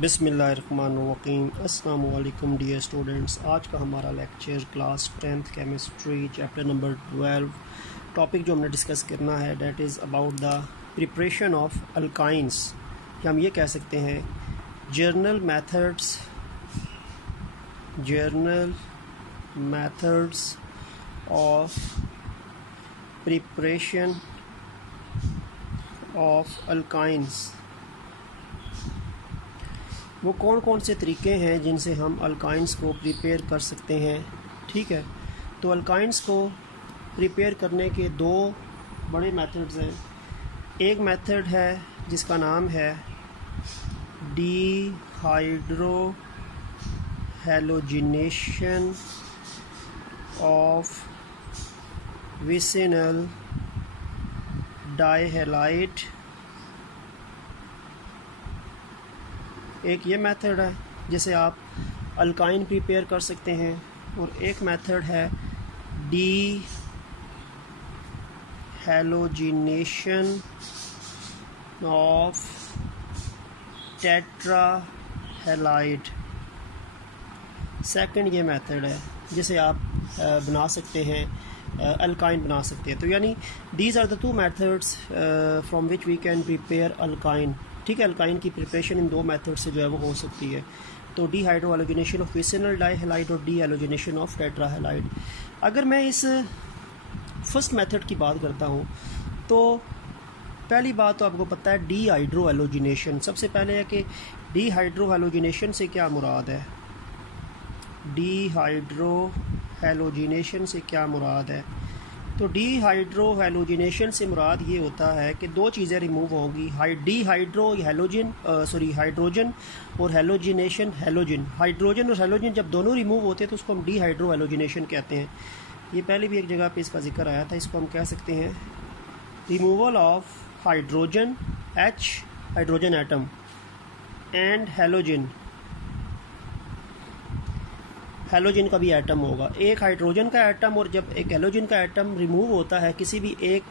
बिस्मिल्लाहिर्रहमानिर्रहीम। अस्सलाम वालेकुम डियर स्टूडेंट्स। आज का हमारा lecture class 10th chemistry chapter number 12। Topic जो हमने डिस्कस करना है that is about the preparation of alkynes, या हम ये कह सकते हैं journal methods of preparation of alkynes. वो कौन कौन से तरीके हैं जिनसे हम अल्काइंस को प्रिपेयर कर सकते हैं। ठीक है, तो अल्काइंस को प्रिपेयर करने के दो बड़े मेथड्स हैं। एक मेथड है जिसका नाम है डीहाइड्रो हैलोजिनेशन ऑफ विसिनल डाइहैलाइड। एक ये मेथड है जिसे आप अल्काइन प्रिपेयर कर सकते हैं, और एक मेथड है डी हैलोजिनेशन ऑफ टेट्राहैलाइड। सेकंड ये मेथड है जिसे आप बना सकते हैं, अल्काइन बना सकते हैं। तो यानी these are the two methods from which we can prepare alkyne. ठीक है, अल्काइन की प्रिपरेशन इन दो मेथड से जो है वो हो सकती है। तो dehydrohalogenation of vicinal dihalide और डी हैलोजिनेशन ऑफ टेट्राहैलाइड। अगर मैं इस फर्स्ट मेथड की बात करता हूँ तो पहली बात तो आपको पता है डी हाइड्रो हैलोजिनेशन। सबसे पहले है कि डी हाइड्रो हैलोजिनेशन से क्या मुराद है। डी हाइड्रो हैलोजिनेशन से क्या मुराद है? तो डी हाइड्रो हैलोजिनेशन से मुराद ये होता है कि दो चीज़ें रिमूव होंगी। डी हाइड्रो हाइड्रोजन और हैलोजिनेशन हैलोजन। हाइड्रोजन और हैलोजन जब दोनों रिमूव होते हैं तो उसको हम डी हाइड्रो हैलोजिनेशन कहते हैं। ये पहले भी एक जगह पे इसका जिक्र आया था। इसको हम कह सकते हैं removal of hydrogen H hydrogen atom and halogen का भी एटम होगा। एक हाइड्रोजन का एटम और जब एक हैलोजन का एटम रिमूव होता है किसी भी एक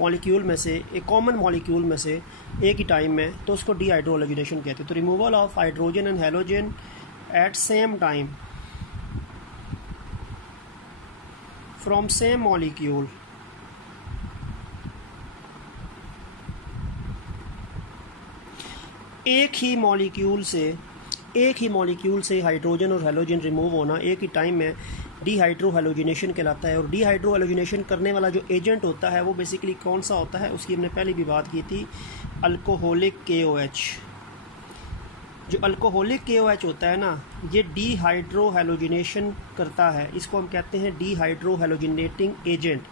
मॉलिक्यूल में से, एक कॉमन मॉलिक्यूल में से एक ही टाइम में, तो उसको डी हाइड्रो हैलोजिनेशन कहते हैं। तो removal of hydrogen and halogen at same time from same molecule. एक ही मॉलिक्यूल से हाइड्रोजन और हैलोजन रिमूव होना एक ही टाइम में डी हाइड्रो हैलोजिनेशन कहलाता है। और डी हाइड्रो हैलोजिनेशन करने वाला जो एजेंट होता है वो बेसिकली कौन सा होता है, उसकी हमने पहले भी बात की थी, अल्कोहलिक KOH। जो अल्कोहलिक KOH होता है ना, ये डी हाइड्रो हैलोजिनेशन करता है। इसको हम कहते हैं डी हाइड्रो हैलोजिनेटिंग एजेंट।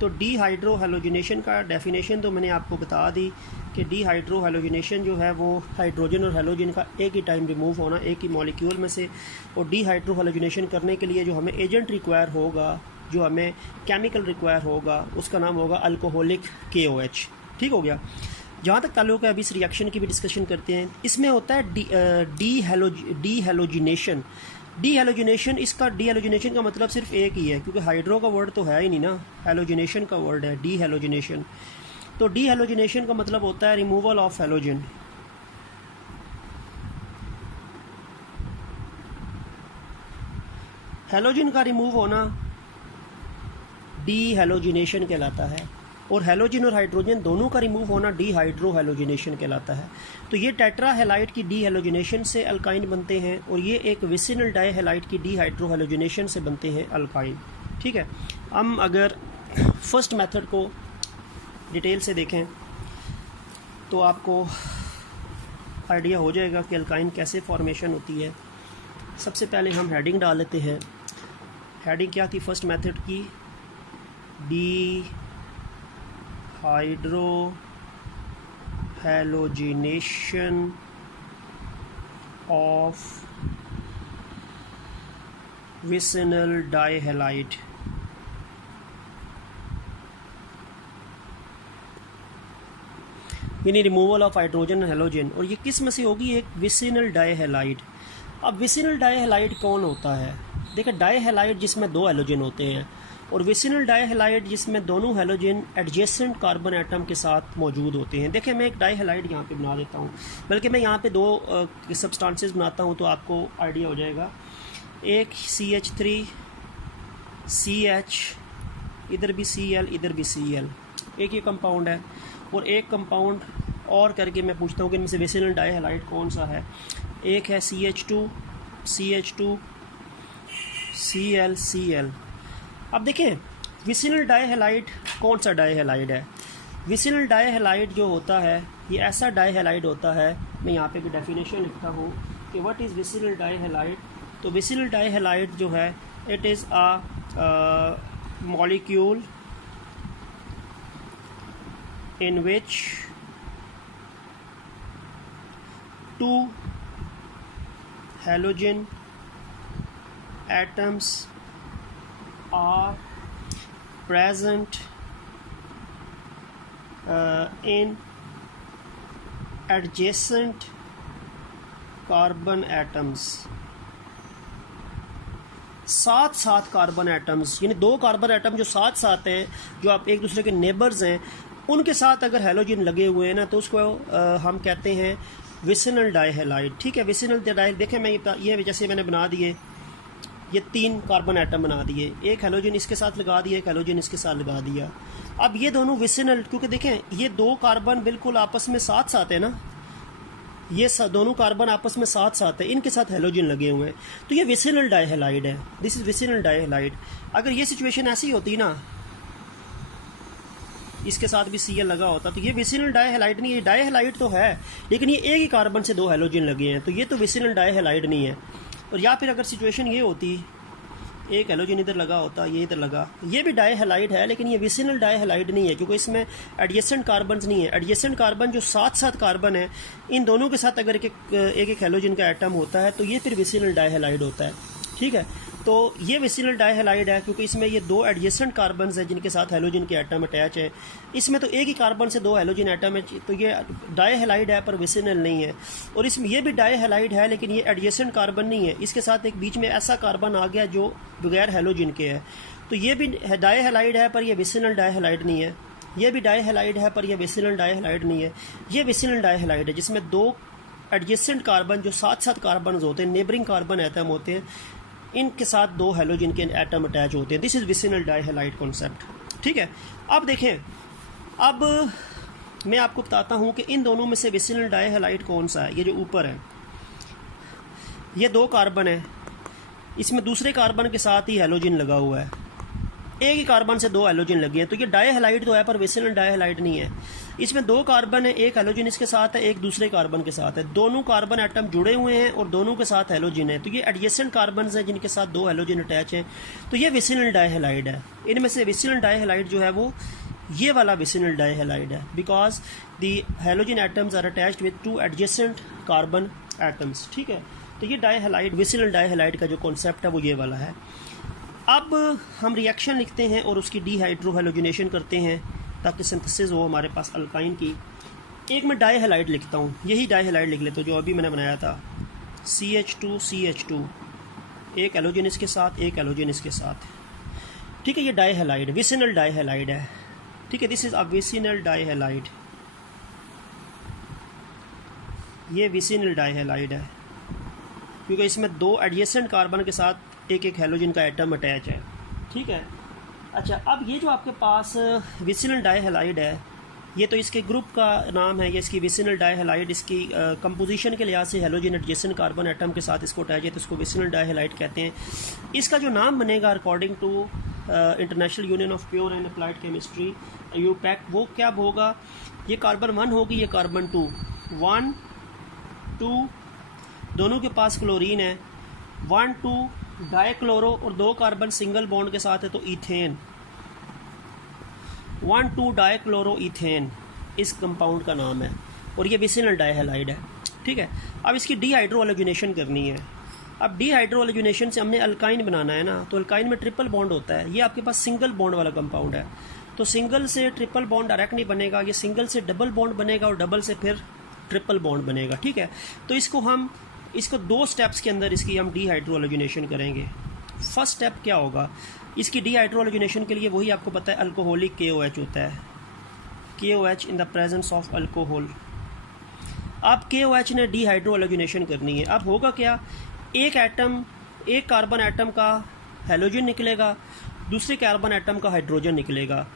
तो डी हाइड्रो हैलोजिनेशन का डेफिनेशन तो मैंने आपको बता दी कि डी हाइड्रो हैलोजिनेशन जो है वो हाइड्रोजन और हैलोजन का एक ही टाइम रिमूव होना एक ही मॉलिक्यूल में से। और डी हाइड्रो हैलोजिनेशन करने के लिए जो हमें एजेंट रिक्वायर होगा, जो हमें केमिकल रिक्वायर होगा, उसका नाम होगा अल्कोहलिक KOH। ठीक हो गया। जहाँ तक ताल्लुक है, अभी इस रिएक्शन की भी डिस्कशन करते हैं। इसमें होता है डी हैलोजिनेशन। डी हैलोजिनेशन, इसका डी हैलोजिनेशन का मतलब सिर्फ एक ही है, क्योंकि हाइड्रो का वर्ड तो है ही नहीं ना, हैलोजिनेशन का वर्ड है डी हैलोजिनेशन। तो डी हैलोजिनेशन का मतलब होता है रिमूवल ऑफ हैलोजन। हैलोजन का रिमूव होना डी हैलोजिनेशन कहलाता है, और हैलोजन और हाइड्रोजन दोनों का रिमूव होना डी हाइड्रो हैलोजिनेशन कहलाता है। तो ये टेट्राहैलाइड की डी हैलोजिनेशन से अल्काइन बनते हैं, और ये एक विसिनल डाइहैलाइड की डी हाइड्रो हैलोजिनेशन से बनते हैं अल्काइन। ठीक है, हम अगर फर्स्ट मेथड को डिटेल से देखें तो आपको आइडिया हो जाएगा कि अल्काइन कैसे फॉर्मेशन होती है। सबसे पहले हम हेडिंग डाल लेते हैं। हेडिंग क्या थी फर्स्ट मेथड की? Dehydrohalogenation of vicinal dihalide. यानी रिमूवल ऑफ हाइड्रोजन और हैलोजन। और ये किस में से होगी? एक विसिनल डाइहैलाइड। अब विसिनल डाइहैलाइड कौन होता है? देखिए, डाइहैलाइड जिसमें दो हैलोजन होते हैं, और विसिनल डाइहैलाइड जिसमें दोनों हैलोजन एडजेसेंट कार्बन एटम के साथ मौजूद होते हैं। देखिए मैं एक डाइहैलाइड यहाँ पे बना देता हूँ, बल्कि मैं यहाँ पे दो सब्सटेंसेस बनाता हूँ तो आपको आइडिया हो जाएगा। एक CH3 CH, इधर भी Cl, इधर भी Cl, एक ही कंपाउंड है। और एक कंपाउंड और करके मैं पूछता हूँ कि इनमें से विसिनल डाइहैलाइड कौन सा है। एक है CH2 Cl Cl। अब देखें विसिनल डाइहैलाइड कौन सा डाइहैलाइड है। विसिनल डाइहैलाइड जो होता है ये ऐसा डाइहैलाइड होता है, मैं यहाँ पे भी डेफिनेशन लिखता हूँ कि व्हाट इज़ विसिनल डाइहैलाइड। तो विसिनल डाइहैलाइड जो है it is a molecule in which two halogen atoms are present in adjacent carbon atoms। साथ कार्बन एटम्स, यानी दो कार्बन एटम जो साथ साथ हैं, जो आप एक दूसरे के नेबर्स हैं, उनके साथ अगर हैलोजन लगे हुए हैं ना तो उसको हम कहते हैं विसिनल डाइहैलाइड। ठीक है, विसिनल डाइहैलाइड। देखें मैं ये जैसे मैंने बना दिए, ये 3 कार्बन एटम बना दिए, एक हैलोजन इसके साथ लगा दिया, एक हैलोजन इसके साथ लगा दिया। अब ये दोनों विसिनल, क्योंकि देखें ये दो कार्बन बिल्कुल आपस में साथ साथ है ना, ये दोनों कार्बन आपस में साथ साथ है, इनके साथ हैलोजन लगे हुए हैं, तो ये विसिनल डाइहैलाइड है। This is vicinal dihalide. अगर ये सिचुएशन ऐसी होती ना, इसके साथ भी Cl लगा होता तो ये विसिनल डाइहैलाइड नहीं है। डाइहैलाइड तो है लेकिन ये एक ही कार्बन से 2 हैलोजन लगे हैं, तो ये तो विसिनल डाइहैलाइड नहीं है। और या फिर अगर सिचुएशन ये होती, एक हैलोजन इधर लगा होता, ये इधर लगा, ये भी डाइहैलाइड है लेकिन ये विसिनल डाइहैलाइड नहीं है, क्योंकि इसमें एडजेसेंट कार्बन नहीं है। एडजेसेंट कार्बन जो साथ कार्बन है, इन दोनों के साथ अगर एक हैलोजन का एटम होता है तो ये फिर विसिनल डाइहैलाइड होता है। ठीक है, तो ये विसिनल डाइहैलाइड है क्योंकि इसमें ये 2 एडजेसेंट कार्बन है जिनके साथ हैलोजन के एटम अटैच है। इसमें तो एक ही कार्बन से 2 हैलोजन एटम है, तो ये डाइहैलाइड है पर विसिनल नहीं है। और इसमें ये भी डाइहैलाइड है लेकिन ये एडजेसेंट कार्बन नहीं है, इसके साथ एक बीच में ऐसा कार्बन आ गया जो बगैर हैलोजन के है, तो ये भी डाइहैलाइड है पर यह विसिनल डाइहैलाइड नहीं है। ये भी डाइहैलाइड है पर यह विसिनल डाइहैलाइड नहीं है। ये विसिनल डाइहैलाइड है जिसमें 2 एडजेसेंट कार्बन जो साथ कार्बन होते हैं, नेबरिंग कार्बन एटम होते हैं, इनके साथ 2 हैलोजन के एटम अटैच होते हैं। This is vicinal dihalide concept. ठीक है, अब देखें, अब मैं आपको बताता हूँ कि इन दोनों में से विसिनल डाइहैलाइड कौन सा है। ये जो ऊपर है, ये 2 कार्बन है, इसमें दूसरे कार्बन के साथ ही हैलोजन लगा हुआ है, एक ही कार्बन से 2 हैलोजन लगे हैं, तो ये डाइहैलाइड तो है पर विसिनल डाइहैलाइड नहीं है। इसमें 2 कार्बन है, एक हैलोजन इसके साथ है, एक दूसरे कार्बन के साथ है, दोनों कार्बन एटम जुड़े हुए हैं और दोनों के साथ हैलोजन है, तो ये एडजेसेंट कार्बन हैं जिनके साथ 2 हैलोजन अटैच हैं, तो ये विसिनल डाइहैलाइड है। इनमें से विसिनल डाइहैलाइड जो है वो ये वाला विसिनल डाइहैलाइड है, because the halogen atoms are attached with 2 adjacent carbon atoms. ठीक है, तो ये डाइहैलाइड, विसिनल डाइहैलाइड का जो कॉन्सेप्ट है वो ये वाला है। अब हम रिएक्शन लिखते हैं और उसकी डीहाइड्रोहैलोजिनेशन करते हैं ताकि सिंथेसिस हो हमारे पास अल्काइन की। एक मैं डाइहैलाइड लिखता हूँ, यही डाइहैलाइड लिख लेता हूँ जो अभी मैंने बनाया था, CH2 CH2, एक हैलोजन इसके साथ, एक हैलोजन इसके साथ। ठीक है, ये डाइहैलाइड, विसिनल डाइहैलाइड है। ठीक है, दिस इज अ विसिनल डाइहैलाइड, ये विसिनल डाइहैलाइड है क्योंकि इसमें 2 एडजेसेंट कार्बन के साथ एक हैलोजन का एटम अटैच है। ठीक है, अच्छा, अब ये जो आपके पास विसिनल डाइहैलाइड है, ये तो इसके ग्रुप का नाम है, ये इसकी विसिनल डाइहैलाइड, इसकी कंपोजिशन के लिहाज से हैलोजन एडजेसेंट कार्बन एटम के साथ इसको अटैच है तो इसको विसिनल डाइहैलाइड कहते हैं। इसका जो नाम बनेगा according to International Union of Pure and Applied Chemistry IUPAC, वो क्या होगा, ये कार्बन 1 होगी, ये कार्बन 2, 1 2, दोनों के पास क्लोरीन है, 1 2 डाइक्लोरो और 2 कार्बन सिंगल बॉन्ड के साथ है तो इथेन, 1 2 डाइक्लोरो इथेन इस कंपाउंड का नाम है और ये विसिनल डाइहैलाइड है। ठीक है, अब इसकी डीहाइड्रोहैलोजिनेशन करनी है। अब डीहाइड्रोहैलोजिनेशन से हमने अल्काइन बनाना है ना, तो अल्काइन में ट्रिपल बॉन्ड होता है, ये आपके पास सिंगल बॉन्ड वाला कंपाउंड है, तो सिंगल से ट्रिपल बॉन्ड डायरेक्ट नहीं बनेगा, ये सिंगल से डबल बॉन्ड बनेगा और डबल से फिर ट्रिपल बॉन्ड बनेगा। ठीक है, तो इसको 2 स्टेप्स के अंदर इसकी हम डीहाइड्रोहैलोजिनेशन करेंगे। फर्स्ट स्टेप क्या होगा इसकी डीहाइड्रोजनेशन के लिए? वही आपको पता है, अल्कोहलिक KOH होता है, KOH in the presence of alcohol. आप KOH ने डीहाइड्रोजनेशन करनी है। अब होगा क्या, एक कार्बन एटम का हैलोजन निकलेगा, दूसरे कार्बन एटम का हाइड्रोजन निकलेगा।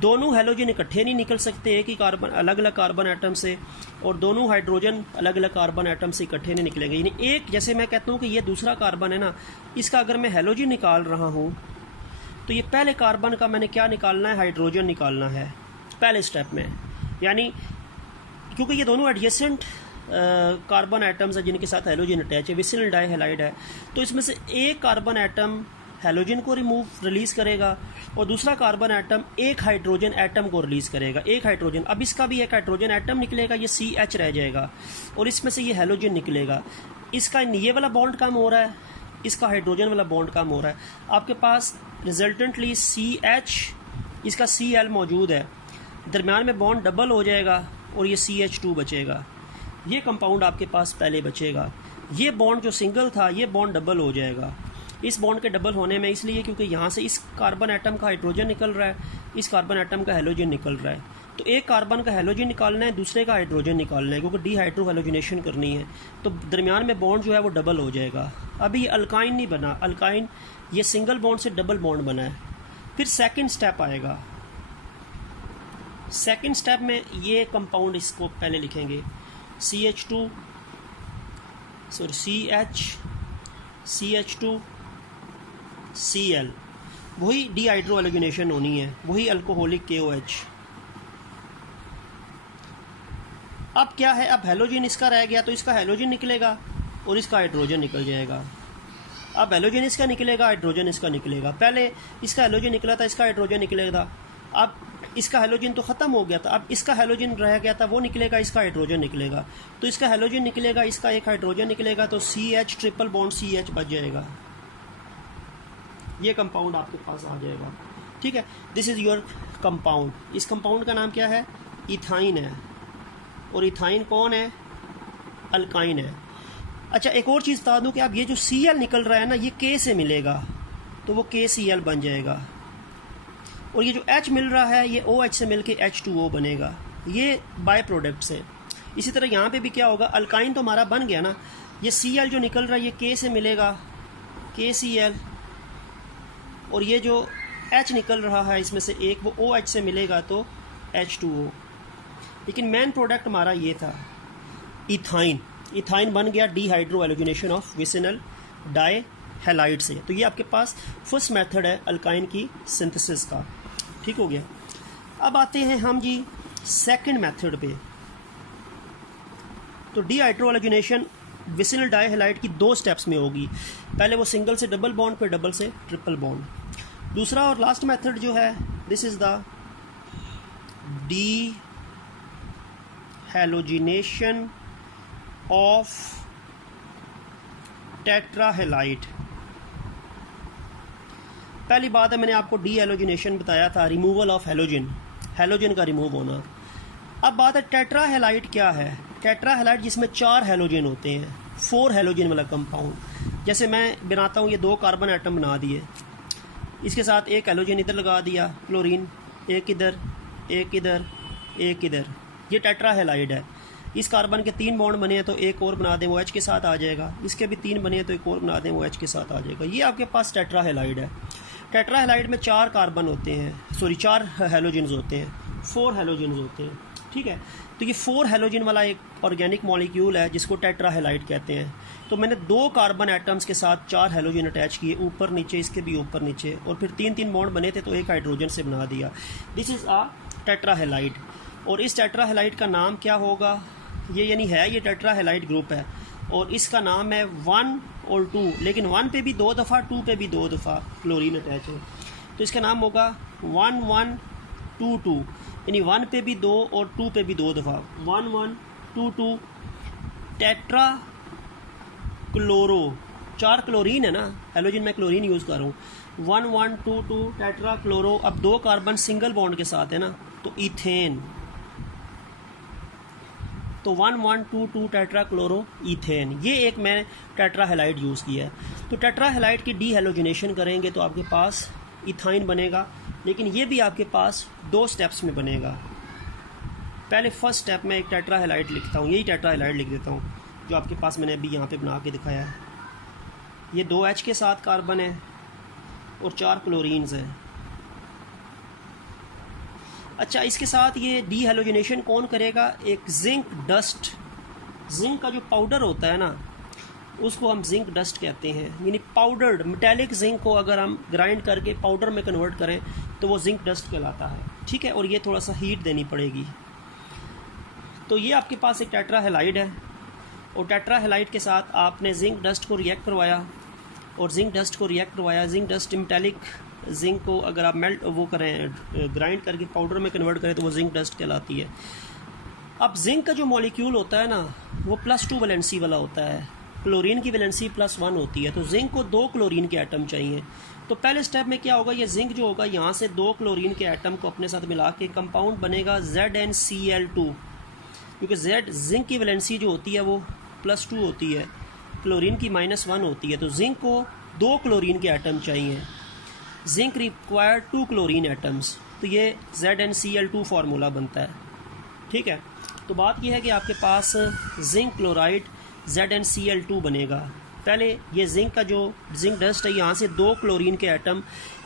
दोनों हैलोजन इकट्ठे नहीं निकल सकते एक ही कार्बन अलग अलग कार्बन एटम से, और दोनों हाइड्रोजन अलग अलग कार्बन एटम से इकट्ठे नहीं निकलेंगे। यानी एक, जैसे मैं कहता हूँ कि ये दूसरा कार्बन है ना, इसका अगर मैं हैलोजन निकाल रहा हूँ तो ये पहले कार्बन का मैंने क्या निकालना है, हाइड्रोजन निकालना है पहले स्टेप में। यानी क्योंकि ये दोनों एडजेसेंट कार्बन एटम्स है जिनके साथ हैलोजन अटैच है, विसिनल डाइहैलाइड है, तो इसमें से एक कार्बन एटम हैलोजन को रिलीज़ करेगा और दूसरा कार्बन एटम एक हाइड्रोजन एटम को रिलीज़ करेगा, एक हाइड्रोजन। अब इसका भी एक हाइड्रोजन एटम निकलेगा, ये CH रह जाएगा और इसमें से ये हैलोजन निकलेगा। इसका ये वाला बॉन्ड कम हो रहा है, इसका हाइड्रोजन वाला बॉन्ड कम हो रहा है। आपके पास रिजल्टेंटली CH, इसका Cl मौजूद है, दरम्यान में बॉन्ड डबल हो जाएगा और ये CH2 बचेगा। ये कंपाउंड आपके पास पहले बचेगा। ये बॉन्ड जो सिंगल था ये बॉन्ड डबल हो जाएगा। इस बॉन्ड के डबल होने में इसलिए क्योंकि यहाँ से इस कार्बन एटम का हाइड्रोजन निकल रहा है, इस कार्बन एटम का हैलोजन निकल रहा है, तो एक कार्बन का हैलोजन निकालना है, दूसरे का हाइड्रोजन निकालना है, क्योंकि डीहाइड्रो हैलोजनेशन करनी है, तो दरमियान में बॉन्ड जो है वो डबल हो जाएगा। अभी ये अल्काइन नहीं बना, अल्काइन ये सिंगल बॉन्ड से डबल बॉन्ड बना है। फिर सेकेंड स्टेप आएगा, सेकेंड स्टेप में ये कंपाउंड इसको पहले लिखेंगे CH2 CH2 Cl, वही डीहाइड्रो हैलोजनेशन होनी है, वही अल्कोहलिक KOH। अब क्या है, अब हैलोजन इसका रह गया तो इसका हैलोजन निकलेगा और इसका हाइड्रोजन निकल जाएगा। अब हैलोजन इसका निकलेगा, हाइड्रोजन इसका निकलेगा। पहले इसका हैलोजन निकला था, इसका हाइड्रोजन निकलेगा। अब इसका हैलोजन तो ख़त्म हो गया था, अब इसका हैलोजन रह गया था, वो निकलेगा, इसका हाइड्रोजन निकलेगा। तो इसका हैलोजन निकलेगा, इसका एक हाइड्रोजन निकलेगा, तो CH ट्रिपल बॉन्ड CH बच जाएगा। ये कंपाउंड आपके पास आ जाएगा। ठीक है, दिस इज़ योर कंपाउंड। इस कंपाउंड का नाम क्या है, इथाइन है, और इथाइन कौन है, अल्काइन है। अच्छा, एक और चीज़ बता दूं कि अब ये जो Cl निकल रहा है ना, ये K से मिलेगा तो वो KCl बन जाएगा, और ये जो H मिल रहा है ये OH से मिलके H2O बनेगा, ये बाय प्रोडक्ट से। इसी तरह यहाँ पे भी क्या होगा, अल्काइन तो हमारा बन गया ना, ये Cl जो निकल रहा है ये K से मिलेगा KCl, और ये जो H निकल रहा है इसमें से एक, वो OH से मिलेगा तो H2O। लेकिन मेन प्रोडक्ट हमारा ये था इथाइन। इथाइन बन गया डीहाइड्रो हैलोजनेशन ऑफ विसिनल डाइहैलाइड से। तो ये आपके पास फर्स्ट मेथड है अल्काइन की सिंथेसिस का। ठीक हो गया। अब आते हैं हम जी सेकंड मेथड पे। तो डीहाइड्रो हैलोजनेशन विसिनल डाइहैलाइड की 2 स्टेप्स में होगी। पहले वो सिंगल से डबल बॉन्ड, फिर डबल से ट्रिपल बॉन्ड। दूसरा और लास्ट मेथड जो है, दिस इज़ द डीहैलोजिनेशन ऑफ टेट्राहेलाइड। पहली बात है, मैंने आपको डीहैलोजिनेशन बताया था, रिमूवल ऑफ हैलोजन, हैलोजन का रिमूव होना। अब बात है टेट्राहेलाइड क्या है। टेट्राहेलाइड जिसमें 4 हैलोजन होते हैं, 4 हैलोजन वाला कंपाउंड। जैसे मैं बनाता हूँ, ये 2 कार्बन एटम बना दिए, इसके साथ एक हैलोजन इधर लगा दिया क्लोरीन, एक इधर, एक इधर, एक इधर, ये टेट्राहेलाइड है। इस कार्बन के 3 बॉन्ड बने हैं तो एक और बना दें, वो H के साथ आ जाएगा। इसके भी 3 बने हैं तो एक और बना दें, वो H के साथ आ जाएगा। ये आपके पास टेट्राहेलाइड है। टेट्राहेलाइड में 4 कार्बन होते हैं, 4 हैलोजन्स होते हैं, 4 हैलोजन्स होते हैं। ठीक है, तो ये 4 हैलोजन वाला एक ऑर्गेनिक मॉलिक्यूल है जिसको टेट्राहेलाइड कहते हैं। तो मैंने 2 कार्बन एटम्स के साथ 4 हैलोजन अटैच किए, ऊपर नीचे, इसके भी ऊपर नीचे, और फिर 3-3 बॉन्ड बने थे तो एक हाइड्रोजन से बना दिया। This is a tetrahalide. और इस टेट्राहेलाइड का नाम क्या होगा, ये यानी है, ये टेट्राहेलाइड ग्रुप है और इसका नाम है 1 और 2, लेकिन 1 पे भी 2 दफ़ा, 2 पे भी 2 दफ़ा क्लोरीन अटैच है, तो इसका नाम होगा 1122, यानी 1 पे भी 2 और 2 पे भी 2 दफ़ा, 1122 टेट्रा क्लोरो। 4 क्लोरीन है ना, हैलोजन में क्लोरीन यूज़ कर रहा हूँ, 1122 टेट्रा क्लोरो। अब 2 कार्बन सिंगल बॉन्ड के साथ है ना, तो इथेन। तो 1122 टेट्राक्लोरो ईथेन, ये एक मैं टेट्राहेलाइड यूज़ किया है। तो टेट्राहेलाइड की डी हेलोजिनेशन करेंगे तो आपके पास इथाइन बनेगा, लेकिन ये भी आपके पास 2 स्टेप्स में बनेगा। पहले फर्स्ट स्टेप में एक टेट्राहेलाइड लिखता हूँ, यही टेट्राहेलाइड लिख देता हूँ जो आपके पास मैंने अभी यहाँ पे बना के दिखाया है। ये 2H के साथ कार्बन है और 4 क्लोरीन्स हैं। अच्छा, इसके साथ ये डी हेलोजिनेशन कौन करेगा? एक जिंक डस्ट, जिंक का जो पाउडर होता है ना उसको हम जिंक डस्ट कहते हैं, यानी पाउडर्ड मेटेलिक जिंक को अगर हम ग्राइंड करके पाउडर में कन्वर्ट करें तो वो जिंक डस्ट कहलाता है, ठीक है। और ये थोड़ा सा हीट देनी पड़ेगी। तो ये आपके पास एक टेट्राहेलाइड है और टेट्राहेलाइड के साथ आपने जिंक डस्ट को रिएक्ट करवाया और जिंक डस्ट को रिएक्ट करवाया। जिंक डस्ट मेटेलिक जिंक को अगर आप मेल्ट वो करें, ग्राइंड करके पाउडर में कन्वर्ट करें तो वो जिंक डस्ट कहलाती है। अब जिंक का जो मॉलिक्यूल होता है ना वो +2 वैलेंसी वाला होता है, क्लोरीन की वैलेंसी +1 होती है। तो जिंक को 2 क्लोरीन के एटम चाहिए। तो पहले स्टेप में क्या होगा, ये जिंक जो होगा यहाँ से 2 क्लोरीन के एटम को अपने साथ मिला के कंपाउंड बनेगा ZnCl2, क्योंकि जिंक की वैलेंसी जो होती है वो +2 होती है, क्लोरीन की -1 होती है। तो जिंक को 2 क्लोरीन के एटम चाहिए। जिंक रिक्वायर 2 क्लोरीन एटम्स, तो ये ZnCl2 फार्मूला बनता है, ठीक है। तो बात यह है कि आपके पास जिंक क्लोराइड ZnCl2 बनेगा। पहले ये जिंक का जो जिंक डस्ट है यहाँ से 2 क्लोरीन के एटम,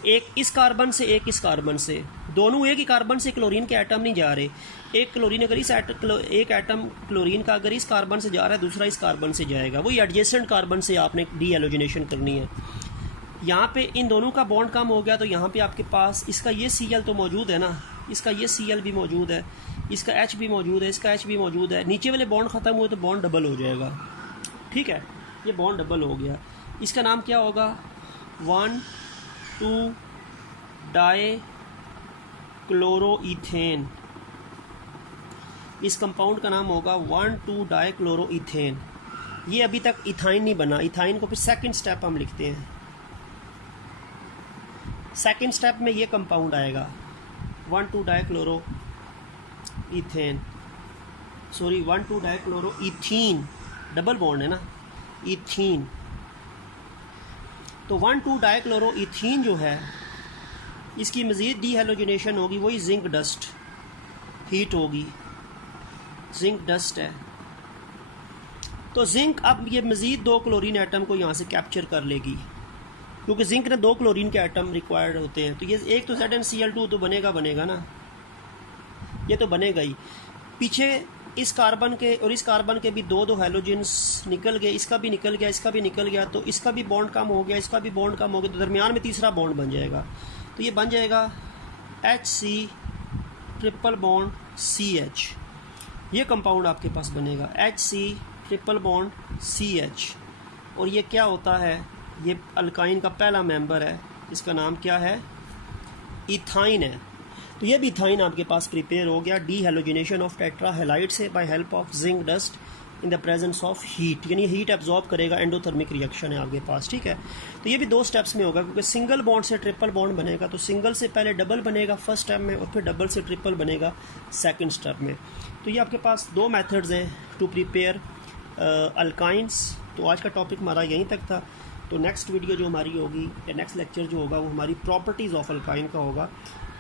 एक इस कार्बन से एक इस कार्बन से, दोनों एक ही कार्बन से क्लोरीन के एटम नहीं जा रहे। एक क्लोरीन अगर एक एटम क्लोरीन का अगर इस कार्बन से जा रहा है, दूसरा इस कार्बन से जाएगा। वही एडजेसेंट कार्बन से आपने डी हेलोजिनेशन करनी है। यहाँ पे इन दोनों का बॉन्ड कम हो गया तो यहाँ पे आपके पास इसका ये Cl तो मौजूद है ना, इसका ये Cl भी मौजूद है, इसका H भी मौजूद है, इसका H भी मौजूद है। नीचे वाले बॉन्ड ख़त्म हुए तो बॉन्ड डबल हो जाएगा, ठीक है। ये बॉन्ड डबल हो गया, इसका नाम क्या होगा? 1,2 डाई क्लोरोईथेन। इस कंपाउंड का नाम होगा 1,2 डाई क्लोरोईथेन। ये अभी तक इथाइन नहीं बना, इथाइन को फिर सेकंड स्टेप हम लिखते हैं। सेकंड स्टेप में ये कंपाउंड आएगा 1,2 dichloroethane, sorry 1,2 dichloroethene, double bond है ना, इथीन। तो 1,2 डाई क्लोरोईथीन जो है इसकी मज़ीद डी हेलोजिनेशन होगी, वही जिंक डस्ट, हीट होगी, जिंक डस्ट है। तो जिंक अब ये मज़ीद 2 क्लोरीन एटम को यहाँ से कैप्चर कर लेगी, क्योंकि जिंक ने 2 क्लोरीन के एटम रिक्वायर्ड होते हैं। तो ये एक तो ZnCl2 तो बनेगा ना, ये तो बनेगा ही। पीछे इस कार्बन के और इस कार्बन के भी 2 हेलोजेंस निकल गए, इसका भी निकल गया, इसका भी निकल गया, तो इसका भी बॉन्ड कम हो गया, इसका भी बॉन्ड कम हो गया, तो दरमियान में तीसरा बॉन्ड बन जाएगा। तो ये बन जाएगा HC ट्रिपल बॉन्ड CH। ये कंपाउंड आपके पास बनेगा HC ट्रिपल बॉन्ड CH। और ये क्या होता है? ये अल्काइन का पहला मेंबर है, इसका नाम क्या है? इथाइन है। तो ये भी इथाइन आपके पास प्रिपेयर हो गया डी हेलोजिनेशन ऑफ टेट्राहेलाइड से by help of zinc dust in the presence of heat, यानी हीट एब्जॉर्ब करेगा, एंडोथर्मिक रिएक्शन है आपके पास, ठीक है। तो ये भी 2 स्टेप्स में होगा, क्योंकि सिंगल बॉन्ड से ट्रिपल बॉन्ड बनेगा, तो सिंगल से पहले डबल बनेगा फर्स्ट स्टेप में और फिर डबल से ट्रिपल बनेगा सेकंड स्टेप में। तो ये आपके पास 2 मेथड्स हैं टू प्रिपेयर अल्काइंस। तो आज का टॉपिक हमारा यहीं तक था। तो नेक्स्ट वीडियो जो हमारी होगी या नेक्स्ट लेक्चर जो होगा वो हमारी प्रॉपर्टीज़ ऑफ अल्काइन का होगा।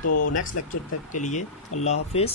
तो नेक्स्ट लेक्चर तक के लिए अल्लाह हाफिज़।